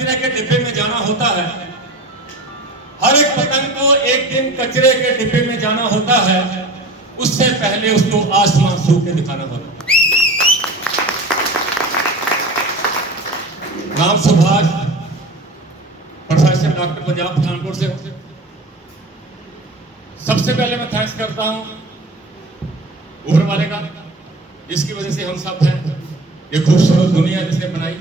कचरे के डिब्बे में जाना होता है, हर एक पतंग को एक दिन कचरे के डिब्बे में जाना होता है, उससे पहले उसको आसमान छू के दिखाना होता है। नाम सुभाष, प्रोफेसर डॉक्टर पंजाब पठानकोट से। सबसे पहले मैं थैंक्स करता हूं ऊपर वाले का, जिसकी वजह से हम सब हैं, ये खूबसूरत दुनिया जिसने बनाई।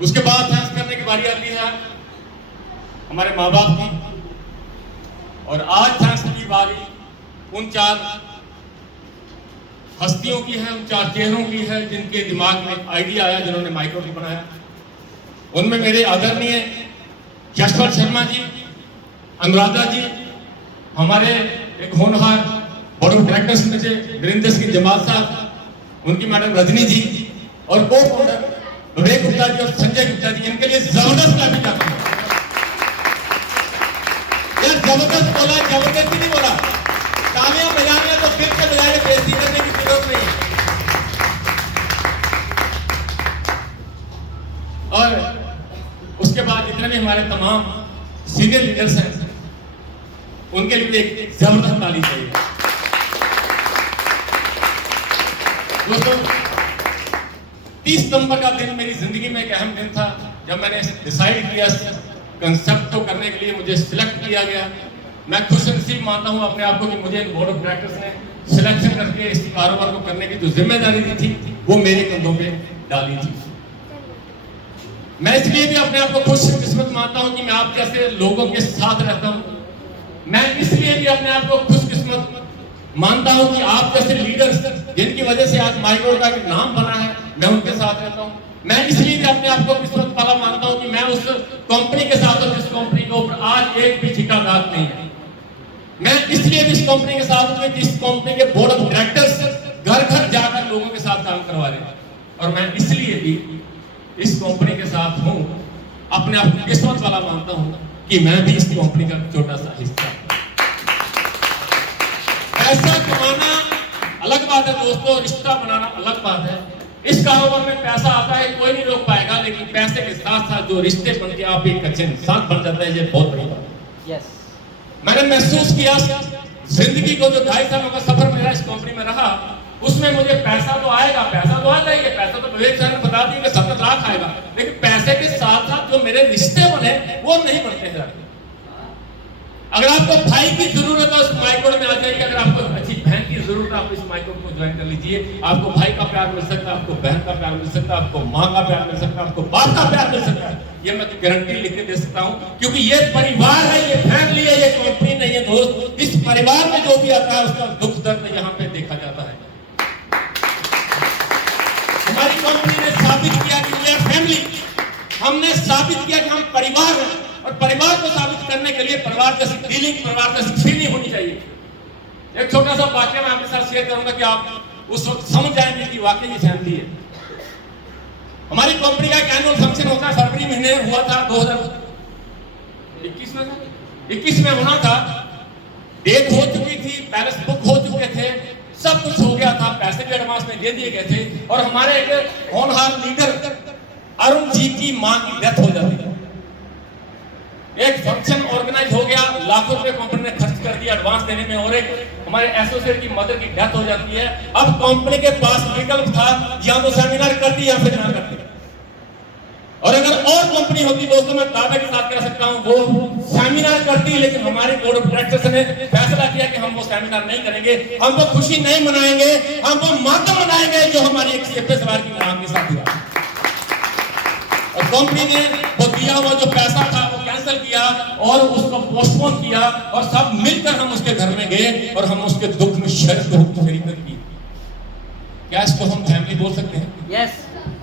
उसके बाद थैंक्स करने की बारी आती है हमारे माँ बाप की, और आज थैंक्स की बारी उन 4 हस्तियों की है, उन 4 चेहरों की है जिनके दिमाग में आइडिया आया, जिन्होंने माइक्रो को बनाया। उनमें मेरे आदरणीय यशवंत शर्मा जी, अनुराधा जी, हमारे एक होनहार बोर्ड ऑफ डायरेक्टर्स में से वीरेंद्र सिंह जमाल साहब, उनकी मैडम रजनी जी, और को फाउंडर विवेक गुप्ता जी और संजय गुप्ता जी। इनके लिए जबरदस्त क्लैपिंग करता हूं। यार जबरदस्त बोला, जबरदस्ती नहीं बोला, तालियां बजाने तो फिर से बजाए, बेइज्जती करने की जरूरत नहीं। और उसके बाद जितने भी हमारे तमाम सीनियर लीडर्स हैं, उनके लिए एक जबरदस्त ताली चाहिए। दोस्तों, 30 सितंबर का दिन मेरी जिंदगी में एक अहम दिन था, जब मैंने डिसाइड किया, कंसेप्ट को करने के लिए मुझे सिलेक्ट किया गया। मैं खुशनसीब मानता हूं अपने आप को कि मुझे बोर्ड ऑफ डायरेक्टर्स ने सिलेक्शन करके इस कारोबार को करने की जो जिम्मेदारी दी थी, वो मेरे कंधों पे डाली थी। मैं इसलिए भी अपने आप को खुशकिस्मत मानता हूं कि मैं आप जैसे लोगों के साथ रहता हूं। मैं इसलिए भी अपने आप को खुशकिस्मत मानता हूं कि आप जैसे लीडर्स, जिनकी वजह से आज माइक्रो का एक नाम बना है, मैं उनके साथ रहता हूं। मैं इसलिए भी अपने आप को किस्मत वाला मानता हूं कि मैं उस कंपनी के साथ हूं जिस कंपनी के ऊपर आज एक भी छिका दाग नहीं है। मैं इसलिए भी इस कंपनी के साथ हूं जिस कंपनी के बोर्ड ऑफ डायरेक्टर्स घर घर जाकर लोगों के साथ काम करवा रहे हैं। और मैं इसलिए भी इस कंपनी के साथ हूं, अपने आप को किस्मत वाला मानता हूं कि मैं भी इस कंपनी का छोटा सा हिस्सा। पैसा कमाना अलग बात है दोस्तों, रिश्ता बनाना अलग बात है। इस कारोबार में पैसा आता है, कोई नहीं रोक पाएगा, लेकिन पैसे के साथ साथ जो रिश्ते बन के आप एक अच्छे इंसान बन जाते हैं, ये बहुत बड़ी बात है। yes. मैंने महसूस किया जिंदगी को, जो 2.5 सालों का सफर मेरा इस कंपनी में रहा, उसमें मुझे पैसा तो आएगा, पैसा तो आता ही है, पैसा तो विवेक सर ने बता दिया कि 70 लाख आएगा, लेकिन पैसे के साथ साथ जो मेरे रिश्ते बने वो नहीं बनते हैं। अगर आपको भाई की जरूरत है, उस माइक्रो में आ जाइए। अगर आपको अच्छी बहन की जरूरत है, आप इस माइक्रो को ज्वाइन कर लीजिए। आपको भाई का प्यार मिल सकता है, आपको बहन का प्यार मिल सकता है, आपको माँ का प्यार मिल सकता है, आपको बाप का प्यार मिल सकता है। ये मैं गारंटी लिख के दे सकता हूँ, क्योंकि ये परिवार है, ये फैमिली है, ये कंपनी नहीं है दोस्त। इस परिवार में जो भी आता है उसका दुख दर्द यहाँ पे देखा जाता है। हमारी कंपनी ने साबित किया कि वी आर फैमिली। हमने साबित किया कि हम परिवार हैं, और परिवार को साबित करने के लिए परिवार जैसी फीलिंग, परिवार जैसी फीलिंग होनी चाहिए। एक छोटा सा वाक्य मैं आपके साथ शेयर करूंगा कि आप उस वक्त समझ जाएंगे कि वाकई ये फैमिली है। हमारी कंपनी का एक एनुअल फंक्शन होता है, फरवरी महीने हुआ था, 2021 में 21 में होना था। डेट हो चुकी थी, पैलेस बुक हो चुके थे, सब कुछ हो गया था, पैसे भी एडवांस में दे दिए गए थे। और हमारे एक होनहार लीडर अरुण जी की मां की डेथ हो जाती है। एक फंक्शन ऑर्गेनाइज हो गया, लाखों रुपए कंपनी ने खर्च कर दिया एडवांस देने में, और एक हमारे एसोसिएट की मदर की डेथ हो जाती है। अब कंपनी के पास विकल्प था, या तो सेमिनार करती या फिर ना करती। और अगर और कंपनी होती दोस्तों, मैं दावे के साथ कह सकता हूं वो सेमिनार करती, लेकिन हमारे बोर्ड ऑफ डायरेक्टर्स ने फैसला किया कि हम वो सेमिनार नहीं करेंगे, हम वो खुशी नहीं मनाएंगे, हम वो मातम मनाएंगे जो हमारी एक सिपह सवार की नाम के साथ हुआ। और कंपनी ने वो दिया हुआ जो पैसा था वो कैंसिल किया और उसको पोस्टपोन किया, और सब मिलकर हम उसके घर में गए और हम उसके दुख में शरीकत की। क्या इसको हम फैमिली बोल सकते हैं? यस।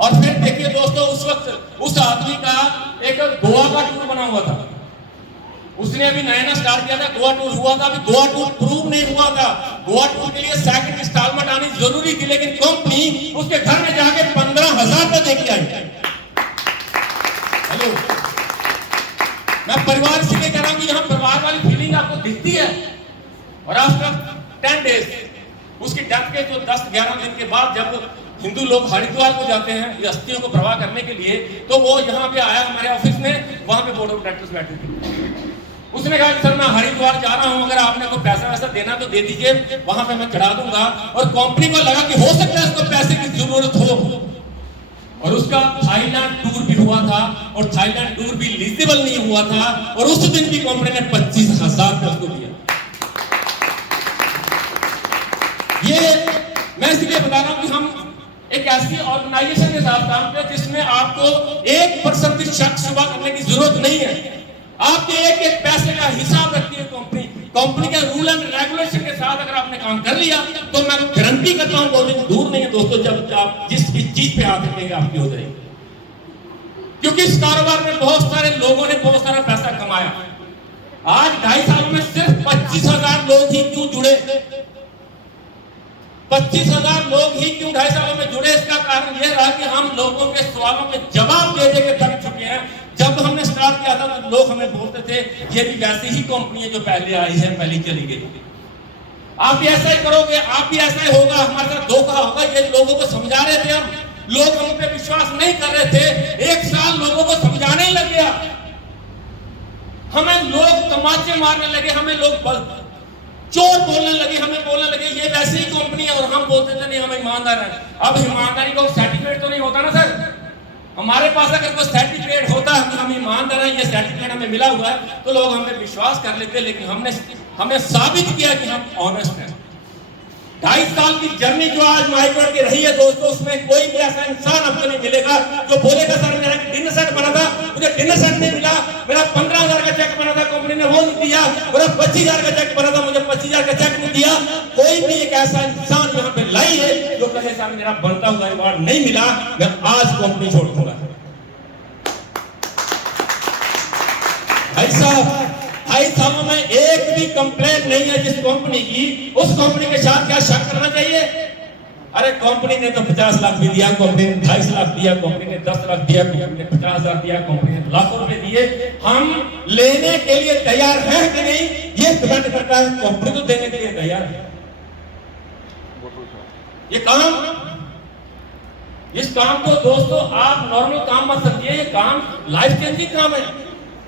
और फिर देखिए दोस्तों, उस वक्त उस आदमी का एक गोवा का टूर बना हुआ था। उसने अभी नया स्टार्ट किया था, गोवा टूर हुआ था, अभी गोवा टूर प्रूव नहीं हुआ था। गोवा टूर के लिए सेकंड इंस्टॉलमेंट आनी जरूरी थी, लेकिन कंपनी उसके घर में जाके 15,000 रुपए दे के आई। हेलो, मैं परिवार से कह रहा हूं कि यहां परिवार वाली फीलिंग आपको दिखती है। और आफ्टर 10 डेज उसकी डेथ के जो 10-11 दिन के बाद जब हिंदू लोग हरिद्वार को जाते हैं ये अस्थियों को प्रवाह करने के लिए, तो वो यहाँ पे आया हमारे ऑफिस में, वहां पे बोर्ड ऑफ डायरेक्टर्स बैठे थे। उसने कहा कि सर मैं हरिद्वार जा रहा हूं, अगर आपने को पैसा वैसा देना तो दे दीजिए, वहां पे मैं चढ़ा दूंगा। और कंपनी को लगा कि हो सकता है उसको पैसे की जरूरत हो, और उसका थाईलैंड टूर भी हुआ था, और थाईलैंड टूर भी एलिजिबल नहीं हुआ था, और उस दिन भी कंपनी ने 25,000 रुपये उसको दिया। ये मैं इसलिए बता रहा हूं कि हम एक ऐसी ऑर्गेनाइजेशन के साथ काम करें जिसमें आपको 1% भी शक शुबा करने की जरूरत नहीं है। आपके एक एक पैसे का हिसाब रखती है कंपनी। कंपनी के रूल एंड रेगुलेशन के साथ अगर आपने काम कर लिया तो मैं गारंटी करता हूं, बहुत दिन दूर नहीं है दोस्तों, जब आप जिस भी चीज पे हाथ रखेंगे आपकी हो जाएगी। क्योंकि इस कारोबार में बहुत सारे लोगों ने बहुत सारा पैसा कमाया। आज 2.5 साल में सिर्फ 25,000 लोग ही क्यों जुड़े? 25,000 लोग ही क्यों 2.5 सालों में जुड़े? इसका कारण यह रहा कि हम लोगों के सवालों के जवाब दे के थक चुके हैं। जब हमने स्टार्ट किया था तो लोग हमें बोलते थे ये भी वैसी ही कंपनी है जो पहले आई है, पहले चली गई। आप भी ऐसा ही करोगे, आप भी ऐसा ही होगा, हमारे साथ धोखा होगा। ये लोगों को समझा रहे थे हम, लोग हम पे विश्वास नहीं कर रहे थे। 1 साल लोगों को समझाने लग गया, हमें लोग तमाचे मारने लगे, हमें लोग चोर बोलने लगे, हमें बोलने लगे ये वैसी ही कंपनी है, और हम बोलते थे नहीं हम ईमानदार हैं। अब ईमानदारी का सर्टिफिकेट तो नहीं होता ना सर। हमारे पास अगर कोई सर्टिफिकेट होता कि हम ईमानदार हैं, ये सर्टिफिकेट हमें मिला हुआ है, तो लोग हमें विश्वास कर लेते। लेकिन हमने साबित किया कि हम ऑनेस्ट हैं। 2.5 साल की जर्नी जो आज माइक्रोन की रही है दोस्तों, उसमें कोई भी ऐसा इंसान आपको नहीं मिलेगा जो बोलेगा सर मेरा डिनर सेट बना था, मुझे डिनर सेट नहीं मिला, मेरा 15,000 का चेक बना था, कंपनी ने वो नहीं दिया, मेरा 25,000 का चेक बना था, मुझे 25,000 का चेक नहीं दिया। कोई भी एक ऐसा इंसान यहाँ पे लाई है जो कहे सर मेरा बनता हुआ रिवॉर्ड नहीं मिला, मैं आज कंपनी छोड़ दूंगा। ऐसा 2.5 सालों में एक भी कंप्लेंट नहीं है जिस कंपनी की, उस कंपनी के साथ क्या शक करना चाहिए? अरे कंपनी ने तो 50 लाख भी दिया, कंपनी ने 2.5 लाख दिया, कंपनी ने 10 लाख दिया, कंपनी ने 50,000 दिया, कंपनी ने लाखों रुपए दिए। हम लेने के लिए तैयार हैं कि नहीं, ये डिपेंड करता है। कंपनी तो देने के लिए तैयार है। ये काम, इस काम को दोस्तों आप नॉर्मल काम मत समझिए, ये काम लाइफ चेंजिंग काम है।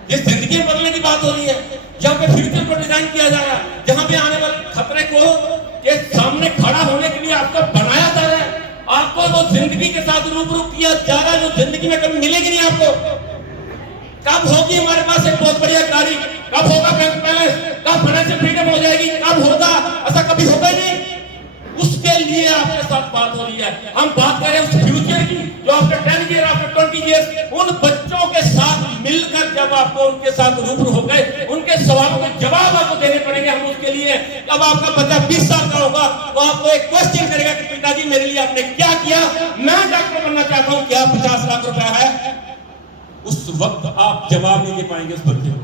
ये जिंदगी बदलने की बात हो रही है। यहाँ पे फ्यूचर को डिजाइन किया जा रहा है, जहां पे आने वाले खतरे को के सामने खड़ा होने के लिए आपको बनाया जा रहा है। आपको वो जिंदगी के साथ रूबरू किया जा रहा है जो जिंदगी में कभी मिलेगी नहीं आपको। कब होगी हमारे पास एक बहुत बढ़िया गाड़ी, कब होगा बैंक बैलेंस, कब फाइनेंशियल फ्रीडम हो जाएगी, कब होगा? ऐसा कभी होगा ही नहीं। उसके लिए आपके साथ बात हो रही है। हम बात करें उस फ्यूचर की जो आफ्टर 10 ईयर, आफ्टर 20 ईयर्स उन बच्चों के साथ मिलकर जब आपको उनके साथ रूबरू हो गए, उनके सवालों के जवाब आपको देने पड़ेंगे। हम उसके लिए जब आपका बच्चा 20 साल का होगा तो आपको एक क्वेश्चन करेगा कि पिताजी मेरे लिए आपने क्या किया, मैं डॉक्टर बनना चाहता हूं, क्या 50 लाख रुपया है? उस वक्त आप जवाब नहीं दे पाएंगे उस बच्चे को।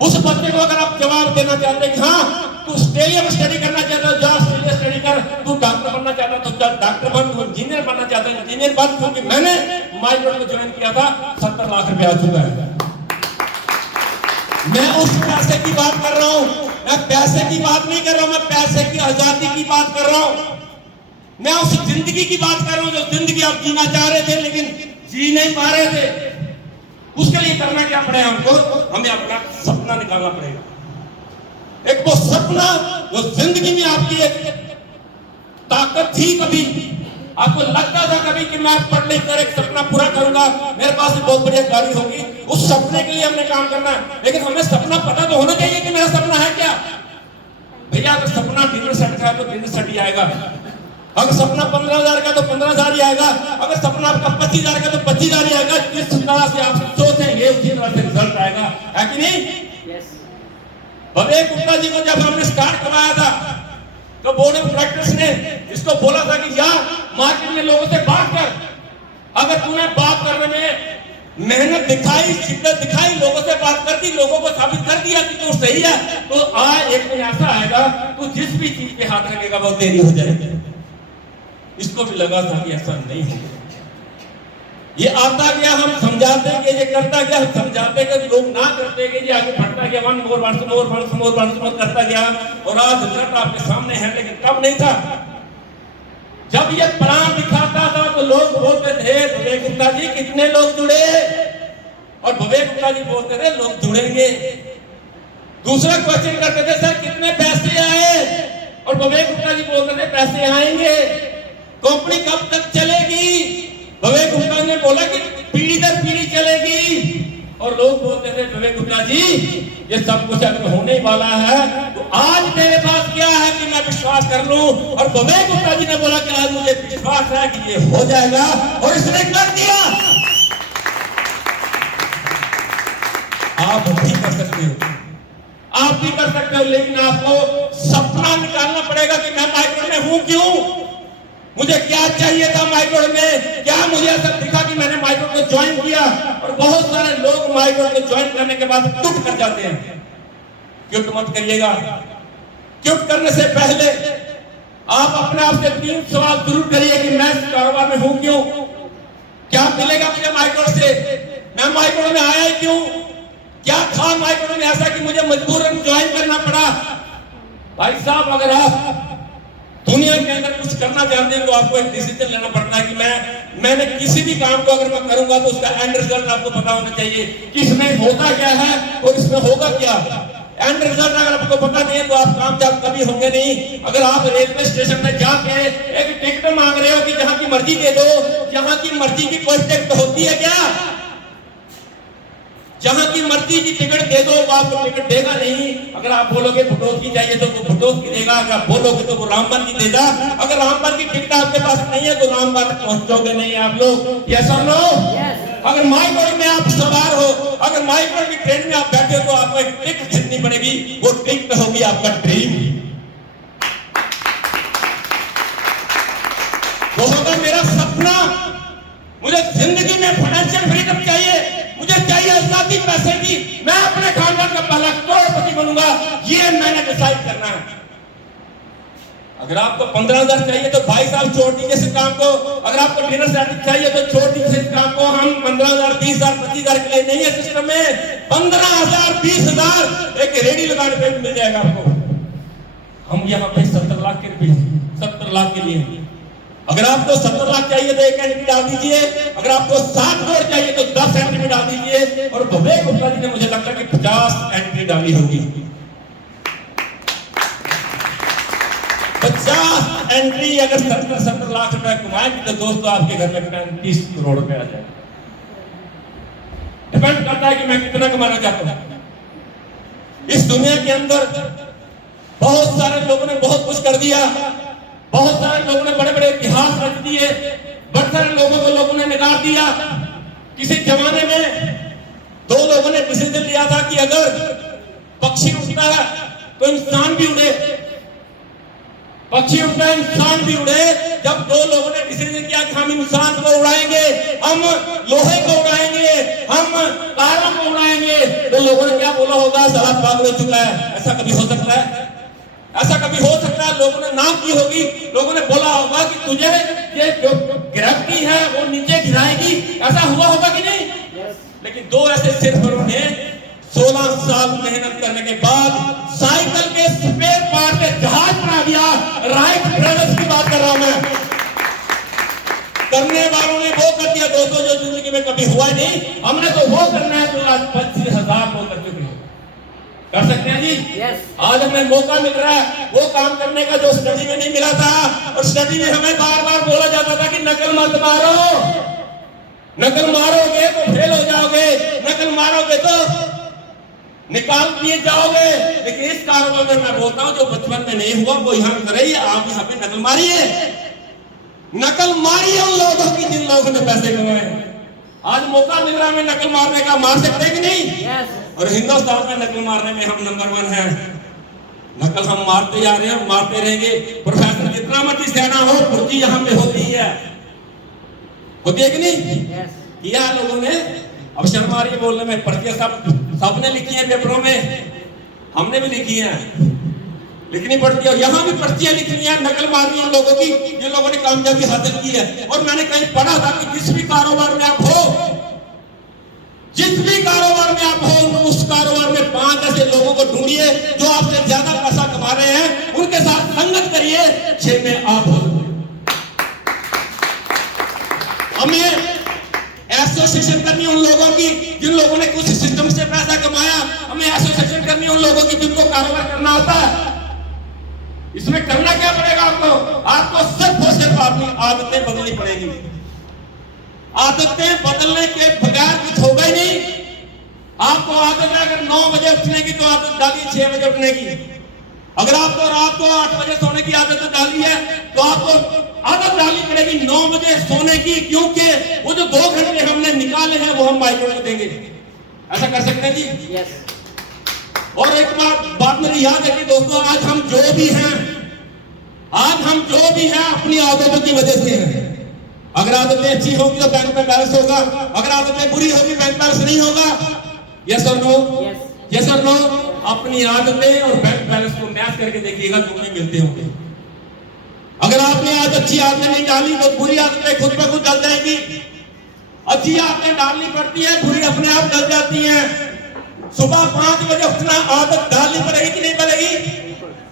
उस बच्चे को अगर आप जवाब देना चाहते हैं कि हाँ तू ऑस्ट्रेलिया में स्टडी करना चाहता है, जा ऑस्ट्रेलिया स्टडी कर, तू डॉक्टर बनना चाहता है तो डॉक्टर बन, तू इंजीनियर बनना चाहता है इंजीनियर बन। क्योंकि मैंने माइक्रोन को ज्वाइन किया था, 70 लाख रुपया आ चुका है। मैं उस पैसे की बात कर रहा हूं, मैं पैसे की बात नहीं कर रहा हूं, मैं पैसे की आजादी की बात कर रहा हूं। मैं उस जिंदगी की बात कर रहा हूं जो जिंदगी आप जीना चाह रहे थे लेकिन जी नहीं पा रहे थे। उसके लिए करना क्या पड़ेगा हमको? हमें अपना सपना निकालना पड़ेगा। एक वो सपना जो जिंदगी में आपकी एक ताकत थी, कभी आपको लगता था कभी कि मैं पढ़ लिख कर एक सपना पूरा करूंगा, मेरे पास एक बहुत बढ़िया गाड़ी होगी, उस सपने के लिए हमने काम करना है। लेकिन हमें सपना पता तो होना चाहिए कि मेरा सपना है क्या। भैया अगर सपना डिनर सेट का है तो डिनर सेट ही आएगा, अगर सपना 15,000 का तो 15,000 ही आएगा, अगर सपना आपका 25,000 का तो 25,000 ही आएगा। जिस तरह से आप सोचेंगे उसी तरह से रिजल्ट आएगा, है कि नहीं? भवेश गुप्ता जी को जब हमने स्टार्ट करवाया था तो बोर्ड ऑफ डायरेक्टर्स ने इसको बोला था कि यार मार्केट में लोगों से बात कर, अगर तूने बात करने में मेहनत दिखाई, शिद्दत दिखाई, लोगों से बात कर दी, लोगों को साबित कर दिया कि तू सही है, तो आज एक दिन ऐसा आएगा तू जिस भी चीज पे हाथ रखेगा बहुत देरी हो जाएगी। इसको भी लगा था कि ऐसा नहीं है। ये आता गया, हम समझाते गए, ये करता गया, हम समझाते गए, लोग ना करते गए, ये आगे बढ़ता गया, वन मोर करता गया और आज रिजल्ट आपके सामने है। लेकिन कब नहीं था? जब ये प्लान लोग बोलते थे विवेक गुप्ता जी कितने लोग जुड़े, और विवेक गुप्ता जी बोलते थे लोग जुड़ेंगे। दूसरा क्वेश्चन करते थे सर कितने पैसे आए, और विवेक गुप्ता जी बोलते थे पैसे आएंगे। कंपनी कब तक चलेगी, विवेक गुप्ता ने बोला कि पीढ़ी दर पीढ़ी चलेगी, और लोग बोलते थे विवेक गुप्ता जी ये सब कुछ अगर होने वाला है तो आज मेरे पास क्या है कि मैं विश्वास कर लूं, और विवेक गुप्ता जी ने बोला कि आज मुझे विश्वास है कि ये हो जाएगा, और इसने कर दिया। आप भी कर सकते हो, आप भी कर सकते हो, लेकिन आपको सपना निकालना पड़ेगा कि मैं माइक्रोन में हूं क्यों, मुझे क्या चाहिए था माइक्रोन में, क्या मुझे ऐसा दिखा कि मैंने माइक्रोन को ज्वाइन किया। और बहुत सारे लोग माइक्रोन को ज्वाइन करने के बाद क्विट कर जाते हैं। क्विट मत करिएगा। क्विट करने से पहले आप अपने आप से 3 सवाल जरूर करिए कि मैं इस कारोबार में हूं क्यों, क्या मिलेगा मुझे माइक्रोन से, मैं माइक्रोन में आया क्यों, क्या था माइक्रोन में ऐसा कि मुझे मजबूरन ज्वाइन करना पड़ा। भाई साहब अगर आप दुनिया के अंदर कुछ करना चाहते हैं तो आपको एक डिसीजन लेना पड़ता है कि मैंने किसी भी काम को अगर मैं करूंगा तो उसका एंड रिजल्ट आपको पता होना चाहिए कि इसमें होता क्या है और इसमें होगा क्या। एंड रिजल्ट अगर आपको पता नहीं है तो आप कामयाब कभी होंगे नहीं। अगर आप रेलवे स्टेशन में जाके एक टिकट मांग रहे हो कि जहां की मर्जी दे दो, जहां की मर्जी की कोई टिकट होती है क्या, जहां की मर्जी की टिकट दे दो वो आपको टिकट देगा नहीं। अगर आप बोलोगे फुटोस की चाहिए तो वो फुटोस की देगा, अगर आप बोलोगे तो वो रामबन की देगा। अगर रामबन की टिकट आपके पास नहीं है तो रामबन पहुंचोगे नहीं आप लोग। यस और नो? अगर माइक्रोन में आप सवार हो, अगर माइक्रोन की ट्रेन में आप बैठे हो तो आपको एक टिकट खरीदनी पड़ेगी, वो टिकट होगी आपका ड्रीम, वो होगा मेरा सपना। मुझे जिंदगी में फाइनेंशियल फ्रीडम चाहिए, मुझे चाहिए आजादी पैसे की, मैं अपने खानदान का पहला करोड़पति बनूंगा, ये मैंने डिसाइड करना है। अगर आपको 15,000 चाहिए तो भाई साहब छोड़ दीजिए इस काम को। अगर आपको डिनर सेट चाहिए तो छोड़ दीजिए इस काम को। हम 15,000 20,000 25,000 के लिए नहीं है सिस्टम में। 15,000 20,000 एक रेडी लगाने पे मिल जाएगा आपको। हम यहाँ पे 70 लाख के रुपए 70 लाख के लिए। अगर आपको 70 लाख चाहिए तो 1 एंट्री डाल दीजिए, अगर आपको 60 करोड़ चाहिए तो 10 एंट्री में डाल दीजिए। और विवेक गुप्ता जी ने मुझे लगता है कि 50 एंट्री डाली होगी। 50 एंट्री अगर 70 लाख रुपए कमाएंगे तो दोस्तों आपके घर में 35 करोड़ रुपए आ जाएगा। डिपेंड करता है कि मैं कितना कमाना चाहता हूं। इस दुनिया के अंदर बहुत सारे लोगों ने बहुत कुछ कर दिया, बहुत सारे लोगों ने बड़े बड़े इतिहास रच दिए, बहुत सारे लोगों ने निकाल दिया। किसी जमाने में 2 लोगों ने डिसीजन लिया था कि अगर पक्षी उड़ता है तो इंसान भी उड़े, पक्षी उड़ता है इंसान भी उड़े। जब 2 लोगों ने डिसीजन किया कि हम इंसान को उड़ाएंगे, हम लोहे को उड़ाएंगे, हम कारों को उड़ाएंगे, तो लोगों ने क्या बोला होगा, साला पागल हो चुका है। ऐसा कभी हो सकता है? ऐसा कभी हो सकता है? लोगों ने नाम की होगी, लोगों ने बोला होगा कि तुझे ये जो ग्रेविटी है वो नीचे गिराएगी, ऐसा हुआ होगा कि नहीं? लेकिन 2 ऐसे सिरफरों ने 16 साल मेहनत करने के बाद साइकिल के स्पेयर पार्ट के जहाज बना दिया। राइट ब्रदर्स की बात कर रहा हूं मैं। करने वालों ने वो कर दिया दोस्तों जो जिंदगी में कभी हुआ नहीं। हमने तो वो करना है जो आज 25,000 लोग कर चुके हैं। कर सकते हैं जी? आज हमें मौका मिल रहा है वो काम करने का जो स्टडी में नहीं मिला था। और स्टडी में हमें बार बार बोला जाता था कि नकल मत मारो, नकल मारोगे तो फेल हो जाओगे, नकल मारोगे तो निकाल दिए जाओगे। लेकिन इस कारोबार में मैं बोलता हूं जो बचपन में नहीं हुआ वो यहाँ करे, आप यहाँ पे नकल मारिए, नकल मारिए उन लोगों की जिन लोगों ने पैसे कमाए। आज मौका मिल रहा है हमें नकल मारने का, मार सकते कि नहीं? और हिंदुस्तान में नकल मारने में हम नंबर 1 है। नकल हम मारते जा रहे हैं, मारते रहेंगे। प्रोफेसर जितना मर्जी सियाना हो, फुर्ती यहाँ पे होती है, होती है कि नहीं? किया लोगों ने। अब शर्म आ रही है बोलने में। पर्चियां सबने लिखी है पेपरों में, हमने भी लिखी है, लिखनी पड़ती है। और यहाँ भी पर्चियां लिखनी है, नकल मारनी है लोगों की जिन लोगों ने कामयाबी हासिल की है। और मैंने कहीं पढ़ा था कि जिस भी कारोबार में आप हो, जिस भी कारोबार में आप हो, उस कारोबार में 5 ऐसे लोगों को ढूंढिए जो आपसे ज्यादा पैसा कमा रहे हैं, उनके साथ संगत करिए, 6 में आप हो। कारोबार करना आता है? इसमें करना क्या पड़ेगा आपको? आपको सिर्फ और सिर्फ अपनी आदतें बदलनी पड़ेगी। आदतें बदलने के बगैर कुछ होगा ही नहीं। आपको आदत है अगर 9 बजे उठने की तो आदत डालिए 6 बजे उठने की। अगर आपको रात को 8 बजे सोने की आदत डाली है तो आपको आदत डालनी पड़ेगी 9 बजे सोने की, क्योंकि वो जो 2 घंटे हमने निकाले हैं वो हम माइक्रो को देंगे। ऐसा कर सकते हैं जी? यस। और एक बात मेरी याद है कि दोस्तों, आज हम जो भी हैं अपनी आदतों की वजह से हैं। अगर आदतें अच्छी होगी तो बैंक में बैलेंस होगा, अगर आदतें बुरी होगी बैंक बैलेंस नहीं होगा। यस और नो? यस और नो? अपनी आदतें और बैंक बैलेंस को मैच करके देखिएगा, दोनों मिलते होंगे। अगर आपने आज अच्छी आदतें नहीं डाली तो बुरी आदतें खुद ब खुद डल जाएगी। अच्छी आदतें डालनी पड़ती है, बुरी अपने आप डल जाती हैं। सुबह 5 बजे उठना आदत डालनी पड़ेगी कि नहीं पड़ेगी?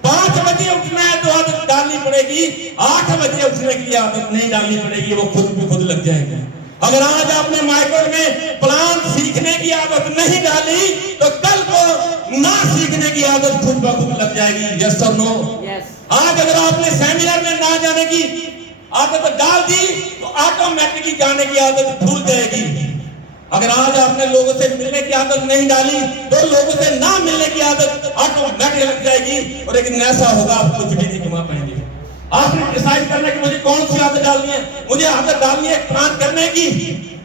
5 बजे उठना है तो आदत डालनी पड़ेगी। 8 बजे उठने की आदत नहीं डालनी पड़ेगी, वो खुद भी खुद लग जाएगा। अगर आज आपने माइक्रो में प्लान सीखने की आदत नहीं डाली तो कल को ना सीखने की आदत खुद ब खुद लग जाएगी। यस और नो? आज अगर आपने सेमिनार में ना जाने की आदत डाल दी तो ऑटोमेटिकली जाने की आदत भूल जाएगी। अगर आज आपने लोगों से मिलने की आदत नहीं डाली तो लोगों से ना मिलने की आदत ऑटोमेटिक लग जाएगी, और लेकिन ऐसा होगा आप कुछ भी नहीं कमा पाएंगे। आपने डिसाइड करना कि मुझे कौन सी आदत डालनी है। मुझे आदत डालनी है प्लान करने की,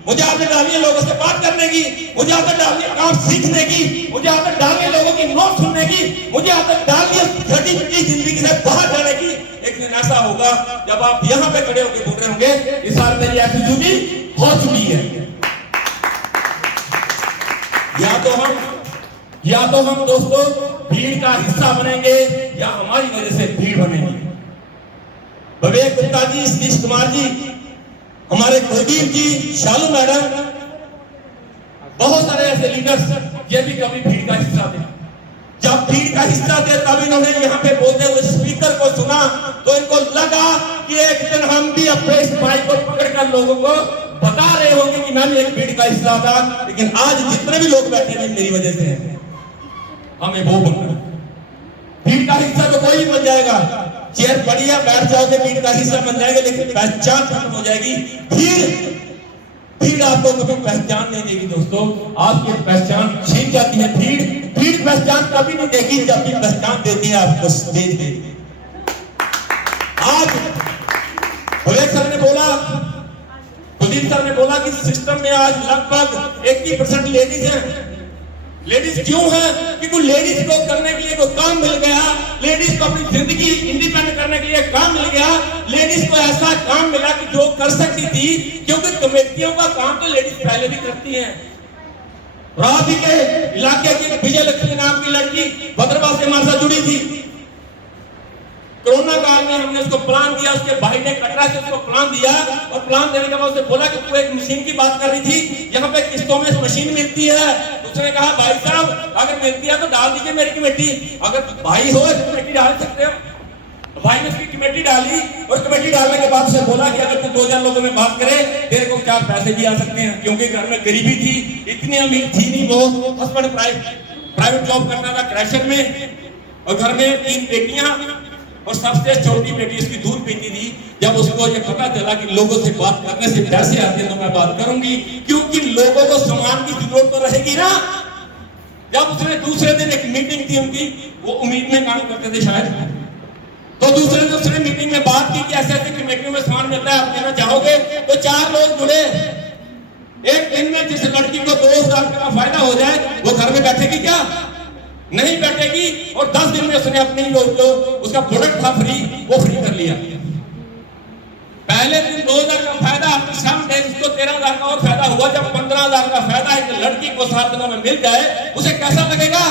मुझे आदत डालनी है लोगों से बात करने की, मुझे आदत डालनी है काम सीखने की, मुझे आदत डालनी है लोगों की नोट सुनने की, मुझे आदत डालनी है घटी पिटी जिंदगी से बाहर जाने की। एक दिन ऐसा होगा जब आप यहाँ पे खड़े होकर बोल रहे होंगे इस साल मेरी एटीट्यूड हो चुकी है। या तो हम दोस्तों भीड़ का हिस्सा बनेंगे या हमारी वजह से भीड़ बनेगी। विवेक गुप्ता जी, सतीश कुमार जी, हमारे कुलदीप जी, शालू मैडम, बहुत सारे ऐसे लीडर्स ये भी कभी भीड़ का हिस्सा थे। जब भीड़ का हिस्सा थे तब इन्होंने यहाँ पे बोलते हुए स्पीकर को सुना तो इनको लगा कि एक दिन हम भी अपने इस माइक को पकड़कर लोगों को बता रहे होंगे कि मैं भी एक भीड़ का हिस्सा था। लेकिन आज जितने भी लोग बैठे हैं मेरी वजह से हैं। हमें वो बनना है। भीड़ का हिस्सा तो कोई भी बन जाएगा, चेयर पड़ी है बैठ जाओगे भीड़ का हिस्सा बन जाएगा, लेकिन पहचान खत्म हो जाएगी। भीड़ आपको कभी पहचान नहीं देगी दोस्तों, आपकी पहचान छीन जाती है। भीड़ पहचान कभी नहीं देगी, जब भी पहचान देती है आपको स्टेज पे। आज विवेक सर ने बोला, कुलदीप सर ने बोला कि सिस्टम में आज लगभग 80% लेडीज हैं। लेडीज क्यों है? क्योंकि लेडीज को करने के लिए कोई काम मिल गया, लेडीज को अपनी जिंदगी इंडिपेंडेंट करने के लिए काम मिल गया, लेडीज को ऐसा काम मिला कि जो कर सकती थी, क्योंकि कमेटियों का काम तो लेडीज पहले भी करती हैं। रावी के इलाके की विजय लक्ष्मी नाम की लड़की भद्रवाह से हमारे साथ जुड़ी थी। कोरोना काल में हमने उसको प्लान दिया, उसके भाई ने कटरा से उसको प्लान दिया, और प्लान देने के बाद उसने बोला कि तू एक मशीन की बात कर रही थी, यहाँ पे किस्तों में मशीन मिलती है। उसने कहा भाई साहब अगर मिलती है तो डाल दीजिए मेरी कमेटी, अगर भाई हो तो कमेटी डाल सकते हो। तो भाई ने उसकी कमेटी डाली, और कमेटी डालने के बाद उसने बोला कि अगर तू 2000 लोगों में बात करे तेरे को 4 पैसे भी आ सकते हैं, क्योंकि घर में गरीबी थी, इतनी अमीर थी नहीं वो। हस्बैंड प्राइवेट जॉब करता था क्रैशर में, और घर में 3 बेटियां और सबसे छोटी बेटी उसकी दूध पीती थी। जब उसको ये पता चला कि लोगों से बात करने से पैसे आते हैं तो मैं बात करूंगी, क्योंकि लोगों को सामान की जरूरत तो रहेगी ना। जब उसने दूसरे दिन एक मीटिंग थी उनकी, वो उम्मीद में काम करते थे शायद, तो दूसरे दिन उसने मीटिंग में बात की कि ऐसे ऐसे कमेटियों में सामान मिलता है, आप लेना चाहोगे? तो 4 लोग जुड़े। एक दिन में जिस लड़की को 2000 का फायदा हो जाए वो घर में बैठेगी क्या? नहीं बैठेगी। और 10 दिन में उसने अपनी जो उसका प्रोडक्ट था फ्री, वो फ्री कर लिया। पहले दिन 2000 का फायदा, सामने उसको 13000 का और फायदा हुआ। जब 15000 का फायदा एक लड़की को 7 दिनों में मिल जाए, उसे कैसा लगेगा?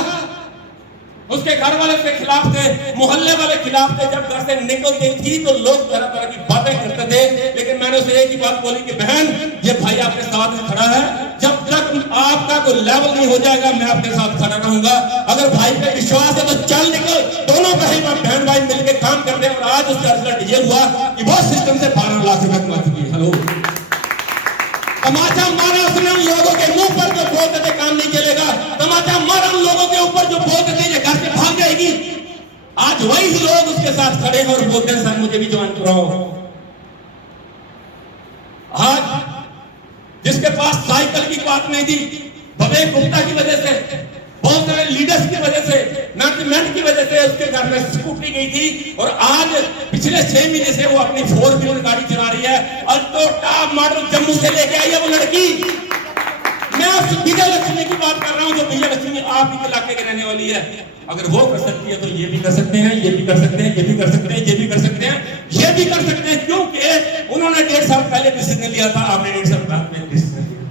उसके घर वाले के खिलाफ थे, मोहल्ले वाले खिलाफ थे। जब घर से निकलती थी तो लोग तरह तरह की बातें करते थे, लेकिन मैंने उसे एक ही बात बोली कि बहन ये भाई आपके साथ में खड़ा है, जब तक आपका कोई लेवल नहीं हो जाएगा मैं आपके साथ खड़ा रहूंगा। अगर भाई पे विश्वास है तो चल निकल। दोनों बहन भाई मिलकर काम करते हैं, और आज उसका रिजल्ट ये हुआ कि वो सिस्टम से 12 लाख रुपए कमा चुकी है। हेलो, तमाचा मारा उसने उन लोगों के मुंह पर जो बोलते थे काम नहीं चलेगा, तमाचा मारा उन लोगों के ऊपर जो बोलते थे ये घर से भाग जाएगी, आज वही लोग उसके साथ खड़े हैं और बोलते हैं सर मुझे भी ज्वाइन कराओ। आज जिसके पास साइकिल की बात नहीं थी, विवेक गुप्ता की वजह से, बहुत सारे लीडर्स की वजह से, मैनेजमेंट की वजह से उसके घर में स्कूटी गई थी और आज पिछले 6 महीने से वो अपनी 4 व्हीलर गाड़ी चला रही है और तो टॉप मॉडल जम्मू से लेके आई है वो लड़की। मैं उस विजय लक्ष्मी की बात कर रहा हूं जो विजय लक्ष्मी आप ही इलाके के रहने वाली है। अगर वो कर सकती है तो ये भी कर सकते हैं, ये भी कर सकते हैं, ये भी कर सकते हैं, ये भी कर सकते हैं, ये भी कर सकते हैं, क्योंकि उन्होंने 1.5 साल पहले डिसीजन लिया था, आपने 1.5 साल बाद में डिसीजन लिया।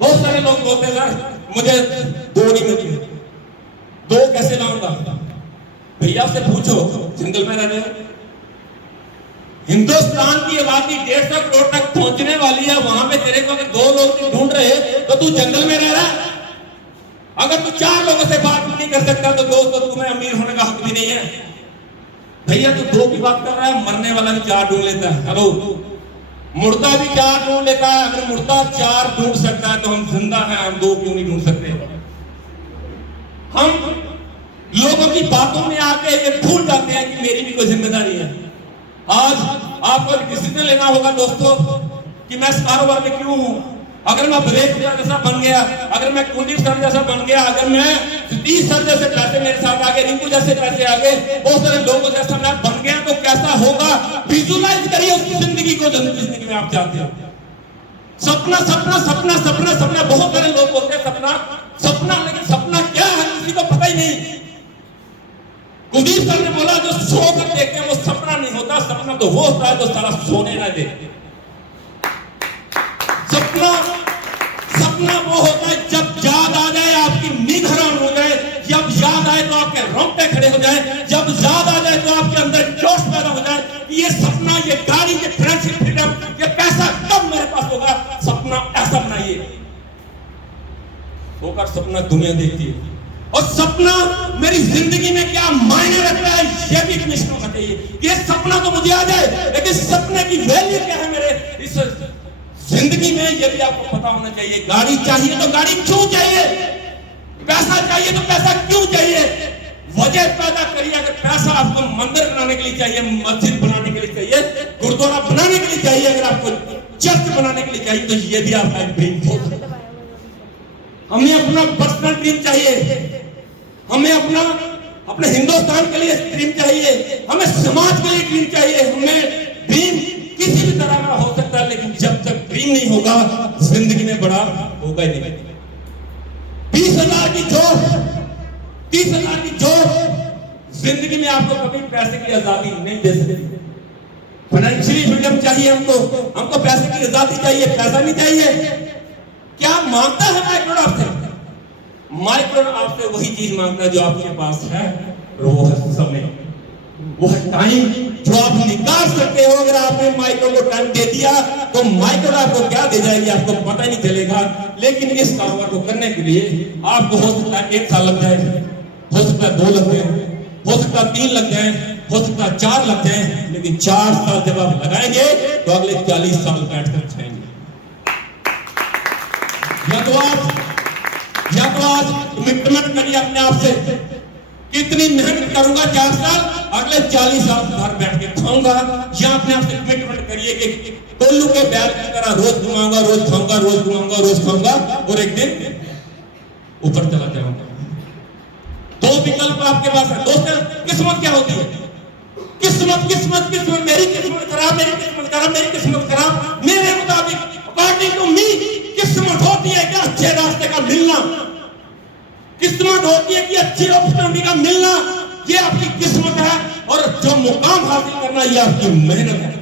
बहुत सारे लोग बोलते हैं सर मुझे 2 नहीं मिलती, 2 कैसे लाऊंगा? भैया से पूछो, जंगल में रहने हो, हिंदुस्तान की आबादी 150 करोड़ तक पहुंचने वाली है, वहां पे तेरे को अगर 2 लोग ढूंढ रहे तो तू जंगल में रह रहा है। अगर तू 4 लोगों से बात नहीं कर सकता तो दोस्तों तुम्हें अमीर होने का हक भी नहीं है। भैया तू 2 की बात कर रहा है, मरने वाला भी 4 ढूंढ लेता है। हेलो, मुर्दा भी 4 ढूंढ लेता है। अगर मुर्दा 4 ढूंढ सकता है तो हम जिंदा हैं, हम 2 क्यों नहीं ढूंढ सकते? हम लोगों की बातों में आके ये भूल जाते हैं कि मेरी भी कोई जिम्मेदारी है। आज आपको डिसीजन लेना होगा दोस्तों कि मैं इस कारोबार में क्यों हूं। अगर मैं ब्रेक जैसा बन गया, अगर मैं कुलदीप सर जैसा बन गया, अगर मैं सतीश सर जैसे पैसे मेरे साथ आगे, रिंकू जैसे पैसे आगे, बहुत सारे लोगों जैसा मैं बन गया तो कैसा होगा? विजुलाइज करिए उस जिंदगी को जो जिंदगी में आप चाहते हो। सपना सपना सपना सपना सपना, बहुत सारे लोग बोलते हैं सपना सपना, लेकिन सपना क्या है किसी को पता ही नहीं। कुलदीप सर ने बोला जो सो कर देखते हैं वो सपना नहीं होता, सपना तो वो होता है जो सारा सोने ना दे। सपना सपना वो होता है जब याद आ जाए आपकी नींद हराम हो जाए, जब याद आए तो आपके रोंगटे खड़े हो जाए, जब याद आ जाए तो आपके अंदर जोश पैदा हो जाए कि ये सपना, ये गाड़ी, ये फ्रेंडशिप, फ्रीडम, ये पैसा कब मेरे पास होगा। सपना ऐसा बनाइए। सोकर सपना दुनिया देखती है और सपना मेरी जिंदगी में क्या मायने रखता है ये भी कमिश्नर होना चाहिए। ये सपना तो मुझे आ जाए, लेकिन सपने की वैल्यू क्या है मेरे इस जिंदगी में, ये भी आपको पता होना चाहिए। गाड़ी चाहिए तो गाड़ी क्यों चाहिए? पैसा चाहिए तो पैसा क्यों चाहिए? वजह पैदा करिए। अगर पैसा आपको मंदिर बनाने के लिए चाहिए, मस्जिद बनाने के लिए चाहिए, गुरुद्वारा बनाने के लिए चाहिए, अगर आपको चर्च बनाने के लिए चाहिए, तो ये भी आपका एक ड्रीम हो सकता है। हमें अपना पर्सनल ड्रीम चाहिए, हमें अपने हिंदुस्तान के लिए ड्रीम चाहिए, हमें समाज के लिए ड्रीम चाहिए। हमें ड्रीम किसी भी तरह का हो सकता है, लेकिन जब तक ड्रीम नहीं होगा जिंदगी में बड़ा होगा ही नहीं। 20,000 की जॉब, 30,000 की जॉब जिंदगी में आपको कभी पैसे की आजादी नहीं दे सकती। फाइनेंशियली फ्रीडम चाहिए हमको पैसे की आजादी चाहिए, पैसा नहीं चाहिए। क्या मांगता है माइक्रोन आपसे? माइक्रोन आपसे वही चीज मांगता है जो आपके पास है, वो है समय, वो है टाइम जो आप निकाल सकते हो। अगर आपने माइक्रो को टाइम दे दिया तो माइक्रो आपको क्या दे जाएगी आपको पता ही नहीं चलेगा। लेकिन इस कारोबार को करने के लिए आपको हो सकता है 1 साल लग जाए, हो सकता है 2 लग जाए, हो सकता है 3 लग जाए, हो सकता है 4 लग जाए, लेकिन 4 साल जब आप लगाएंगे तो अगले 40 साल बैठ कर जाएंगे। या तो आज कमिटमेंट करिए अपने आप से, कितनी मेहनत करूंगा 4 साल, अगले 40 साल घर बैठ के खाऊंगा। या अपने आप से कमिटमेंट करिए कि टोलू के बैल की तरह रोज घुमाऊंगा, रोज खाऊंगा, रोज घुमाऊंगा, रोज खाऊंगा और एक दिन ऊपर चला जाऊंगा। 2 विकल्प आपके पास है दोस्तों। किस्मत क्या होती है? किस्मत किस्मत किस्मत, मेरी किस्मत खराब, मेरी किस्मत खराब, मेरी किस्मत खराब। मेरे मुताबिक अकॉर्डिंग टू मी किस्मत होती है कि अच्छे रास्ते का मिलना, किस्मत होती है कि अच्छी अपॉर्चुनिटी का मिलना, ये आपकी किस्मत है। और जो मुकाम हासिल करना ये आपकी मेहनत है।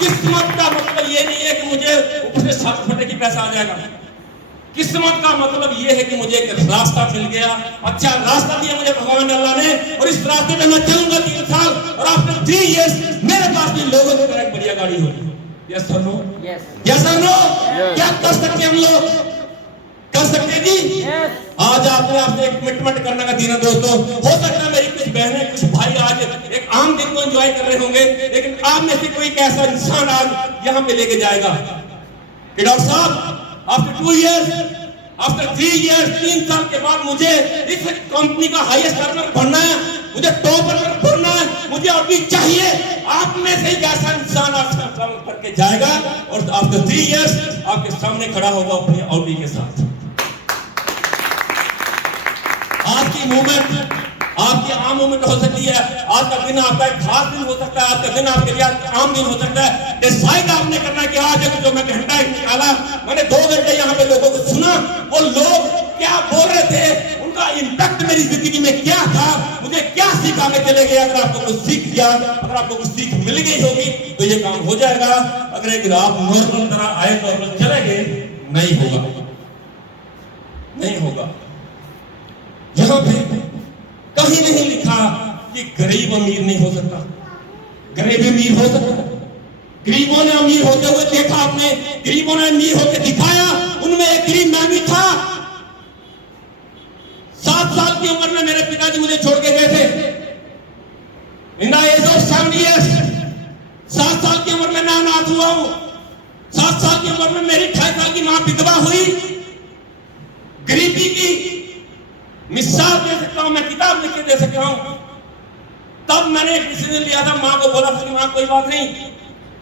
किस्मत का मतलब ये नहीं है कि मुझे ऊपर से 7 फटे की पैसा आ जाएगा। किस्मत का मतलब ये है कि मुझे एक रास्ता मिल गया, अच्छा रास्ता दिया मुझे भगवान अल्लाह ने, और इस रास्ते पे मैं चलूंगा 3 साल और आफ्टर 3 इयर्स मेरे पास भी लोगों की तरह एक बढ़िया गाड़ी होगी। यस और नो? यस और नो? क्या कर सकते हम लोग? कर सकते जी? आज आपने आपसे एक कमिटमेंट करने का दिन है दोस्तों। हो सकता है मेरी कुछ बहनें, कुछ भाई आज एक आम दिन को एंजॉय कर रहे होंगे, लेकिन आप में से कोई एक ऐसा इंसान आज यहाँ पे लेके जाएगा कि डॉक्टर साहब आफ्टर 2 इयर्स आफ्टर 3 इयर्स, 3 साल के बाद मुझे इस कंपनी का हाईएस्ट अर्नर बनना है, मुझे टॉप अर्नर बनना है, मुझे अभी चाहिए। आप में से एक ऐसा इंसान आपका काम करके जाएगा और आफ्टर 3 इयर्स आपके सामने खड़ा होगा अपनी ऑडी के साथ। आज की मूवमेंट आपकी आम मूवमेंट हो सकती है। आज का दिन आपका एक खास दिन हो सकता है, आज का दिन आपके लिए आम दिन हो सकता है। डिसाइड आपने करना कि आज जो मैं घंटा निकाला, मैंने 2 घंटे यहाँ पे लोगों को सुना, वो लोग क्या बोल रहे थे, उनका इंपैक्ट मेरी जिंदगी में क्या था, मुझे क्या सीखा के चले गए। अगर आपको कुछ सीख गया, अगर आपको कुछ सीख मिल गई होगी तो ये काम हो जाएगा। अगर एक आप नॉर्मल तरह आए, नॉर्मल चले गए, नहीं होगा, नहीं होगा। यहां पे कहीं नहीं लिखा कि गरीब अमीर नहीं हो सकता, गरीब अमीर हो सकता। गरीबों ने अमीर होते हुए देखा आपने, गरीबों ने अमीर होकर दिखाया, उनमें एक गरीब मैं भी था। 7 साल की उम्र में मेरे पिताजी मुझे छोड़ के गए थे। In the age of 7 years, 7 साल की उम्र में मैं अनाथ हुआ हूं। 7 साल की उम्र में मेरी 28 साल की मां विधवा हुई। गरीबी की मिसाल दे सकता हूं, मैं किताब लिख के दे सकता हूं। तब मैंने एक डिसीजन लिया था, मां को बोला था कि मां कोई बात नहीं,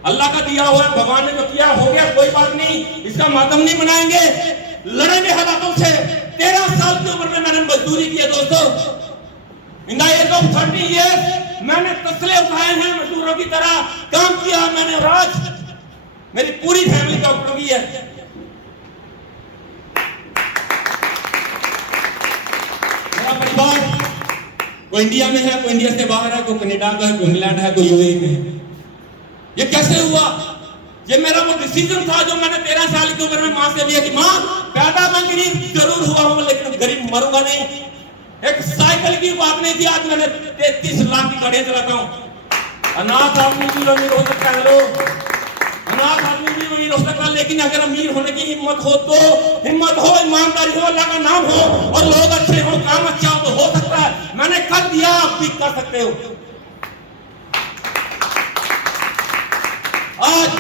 अल्लाह का दिया हुआ है, भगवान ने जो किया हो गया, कोई बात नहीं, इसका मातम नहीं मनाएंगे, लड़ेंगे हालातों से। 13 साल की उम्र में मैंने मजदूरी की है दोस्तों। In the age of 30 years मैंने तसले उठाए हैं, मजदूरों की तरह काम किया मैंने। और आज मेरी पूरी फैमिली डॉक्टर की है। परिवार कोई इंडिया में है, कोई इंडिया से बाहर है, कोई कनाडा का है, कोई इंग्लैंड है, कोई यूएई में है। ये कैसे हुआ? ये मेरा वो डिसीजन था जो मैंने 13 साल की उम्र में मां से लिया कि मां, पैदा मैं गरीब जरूर हुआ हूं लेकिन गरीब मरूंगा नहीं। एक साइकिल की बात नहीं थी, आज मैंने 33 लाख की गाड़ियां चलाता हूं। अनाथ आदमी भी अमीर हो सकता है लोग, अनाथ आदमी भी अमीर हो सकता है, लेकिन अगर अमीर होने की हिम्मत हो तो, हिम्मत हो, ईमानदारी हो, अल्लाह का नाम हो और लोग अच्छे हो, काम अच्छा हो तो हो सकता है। मैंने कर दिया, आप भी कर सकते हो। आज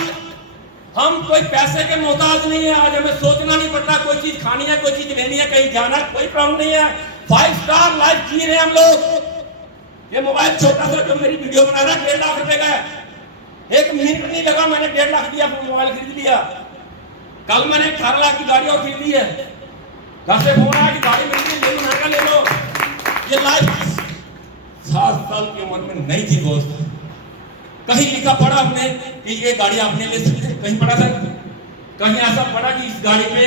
हम कोई पैसे के मोहताज नहीं है। आज हमें सोचना नहीं पड़ता, कोई चीज खानी है, कोई चीज लेनी है, कहीं जाना है, कोई प्रॉब्लम नहीं है। 5 स्टार लाइफ जी रहे हैं हम लोग। ये मोबाइल छोटा सा जो मेरी वीडियो बना रहा है 1.5 लाख रुपए का है। 1 मिनट नहीं लगा, मैंने 1.5 लाख दिया, मोबाइल खरीद लिया। कल मैंने 18 लाख की गाड़ी और खरीदी है। घर से फोन आया कि गाड़ी मिल गई, ले लो, महंगा ले लो। ये लाइफ 7 साल की उम्र में नहीं थी दोस्त। कहीं लिखा पढ़ा आपने कि ये गाड़ी आपने ले सकते हैं? कहीं पढ़ा था? कहीं ऐसा पढ़ा कि इस गाड़ी पे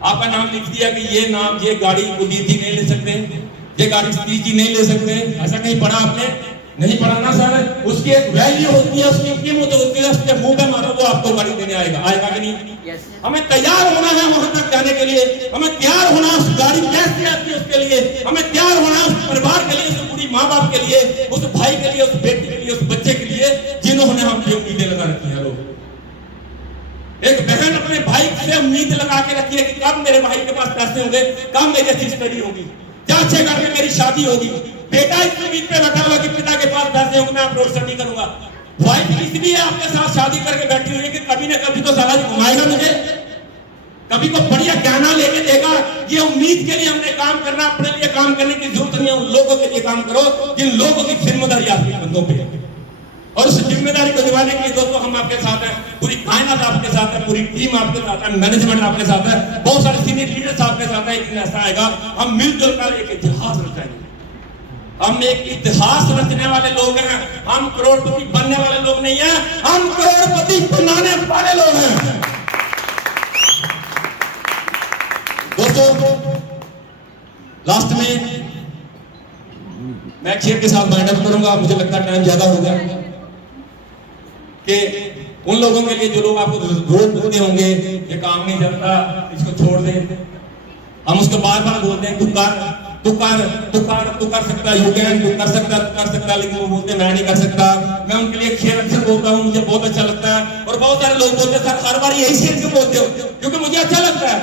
आपका नाम लिख दिया कि ये नाम, ये गाड़ी कुलदीप जी नहीं ले सकते, ये गाड़ी सतीश जी नहीं ले सकते? ऐसा कहीं पढ़ा आपने? नहीं पढ़ा ना सर। उसकी एक वैल्यू होती है, उसकी कीमत होती है, उसके मुंह पे मारो तो आपको गाड़ी देने आएगा, आएगा कि नहीं? हमें तैयार होना है वहां तक जाने के लिए। हमें तैयार होना उस गाड़ी कैसे आती है उसके लिए। हमें तैयार होना उस परिवार के लिए, उस पूरी माँ बाप के लिए, उस भाई के लिए, उस बेटी के लिए, उस बच्चे के लिए जिन्होंने हम पे उम्मीदें लगा रखी है। लोग, एक बहन अपने भाई से उम्मीद लगा के रखी है कि कब मेरे भाई के पास पैसे होंगे, कब मेरी अच्छी स्टडी होगी, क्या अच्छे घर में मेरी शादी होगी। बेटा इस उम्मीद पे बैठा हुआ कि पिता के पास पैसे होंगे, मैं अब्रॉड स्टडी करूंगा। वाइफ इसलिए आपके साथ शादी करके बैठी हुई है कि कभी ना कभी तो साला घुमाएगा मुझे, कभी को बढ़िया गहना लेके देगा। ये उम्मीद के लिए हमने काम करना, अपने लिए काम करने की जरूरत नहीं है। उन लोगों के लिए काम करो जिन लोगों की जिम्मेदारी आपके कंधों पे है। और उस जिम्मेदारी को निभाने के लिए दोस्तों हम आपके साथ हैं, पूरी कायनात आपके साथ है, पूरी टीम आपके साथ है, मैनेजमेंट आपके साथ है, बहुत सारे सीनियर लीडर्स आपके साथ हैं। एक दिन ऐसा आएगा हम मिलजुल कर एक इतिहास रचाएंगे। हम एक इतिहास रचने वाले लोग हैं। हम करोड़पति बनने वाले लोग नहीं हैं, हम करोड़पति बनाने वाले लोग हैं। दोस्तों लास्ट में मैं एक शेर के साथ वाइंड अप करूंगा। मुझे लगता है टाइम ज्यादा हो गया कि उन लोगों के लिए जो लोग आपको रोज बोलते होंगे ये काम नहीं चलता, इसको छोड़ दे। हम उसको बार बार बोलते हैं तू कर सकता, यू कैन, तू कर सकता, लेकिन वो बोलते मैं नहीं कर सकता। मैं उनके लिए शेर अक्सर बोलता हूँ, मुझे बहुत अच्छा लगता है। और बहुत सारे लोग बोलते हैं सर हर बार यही शेर क्यों बोलते हो? क्योंकि मुझे अच्छा लगता है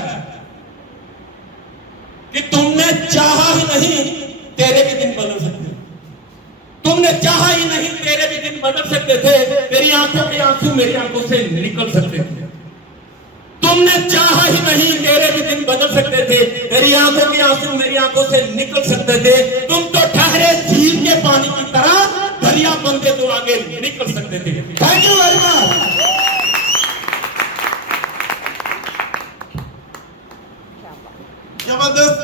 कि तुमने चाहा ही नहीं तेरे भी दिन बदल सकते। तुमने चाहा ही नहीं तेरे भी दिन बदल सकते थे। तेरी आंखों के आंसू मेरी आंखों से निकल सकते थे। तुम तुमने चाहा ही नहीं तेरे भी दिन बदल सकते थे, तेरी आंखों के आंसू मेरी आंखों से निकल सकते थे। तुम तो ठहरे झील के पानी की तरह, दरिया बनते तो आगे निकल सकते थे। Thank you very much. जबरदस्त